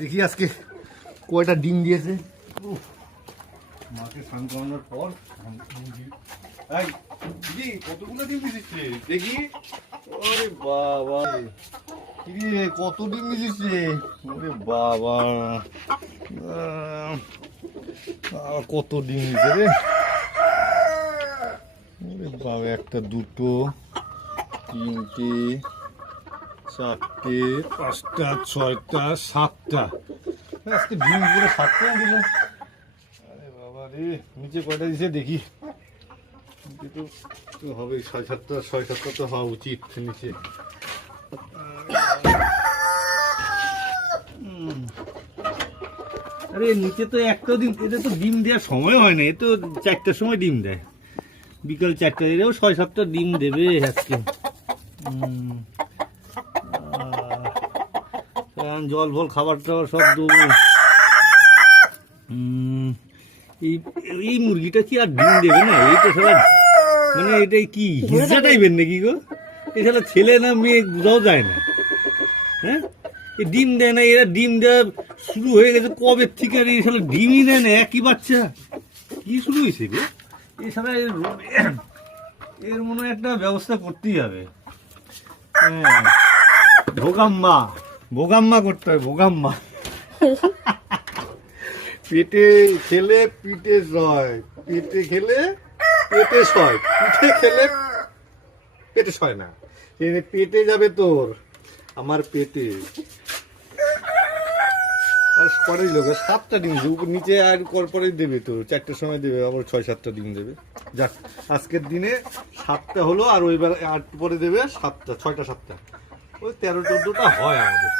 দেখি আজকে কয়টা ডিম দিয়েছে। মাকে স্নান করানোর পর এই, দিদি, কতগুলো ডিম দিয়েছিস রে? দেখি। ওরে বাবা। কিরে কত ডিম দিয়েছিস রে ওরে বাবা। কত ডিম দিয়েছে রে? ওরে বাবা, একটা দুটো, তিনটে। চারটে, পাঁচটা, ছয়টা, সাতটা। আজকে ডিম করে সাতটা দিল আরে বাবা রে, নিচে কয়টা দিছে দেখি। তো হবে ছয় সাতটা ছয় সাতটা তো হওয়া উচিত নিচে। আরে নিচে তো একটা দিন এটা তো ডিম দেওয়ার সময় হয় না, এ তো চারটার সময় ডিম দেয়। বিকাল চারটা দিলেও ছয় সাতটা ডিম দেবে আজকে। উম। এখন জল ফল খাবার টাবার সব দেবো এই এই মুরগিটা কি আর ডিম দেবে না? এইটা সবাই মানে এটাই কি হিজা টাইপের নাকি গো? এছাড়া ছেলে না মেয়ে বোঝাও যায় না। হ্যাঁ? এই ডিম দেয় না, এরা ডিম দেওয়া শুরু হয়ে গেছে কবে থেকে আর এছাড়া ডিমই দেয় না, একই বাচ্চা। কি শুরু হয়েছে গো? এছাড়া এর মনে একটা ব্যবস্থা করতেই হবে। হ্যাঁ ভোগাম্মা ভোগাম্মা করতে হয় ভোগাম্মা পেটে খেলে পিঠে সয় পেটে খেলে পেটে সয়, পিঠে খেলে পেটে সয় না। পেটে যাবে তোর, আমার পেটে। আর পরে দিল সাতটা ডিম উপর নিচে আর পরে দেবে তো চারটের সময় দেবে, আবার ছয় সাতটা ডিম দেবে। যাক আজকের দিনে সাতটা হলো, আর ওই বেলা আট পরে দেবে সাতটা, ছয়টা সাতটা। ওই তেরো চোদ্দোটা হয় আমাদের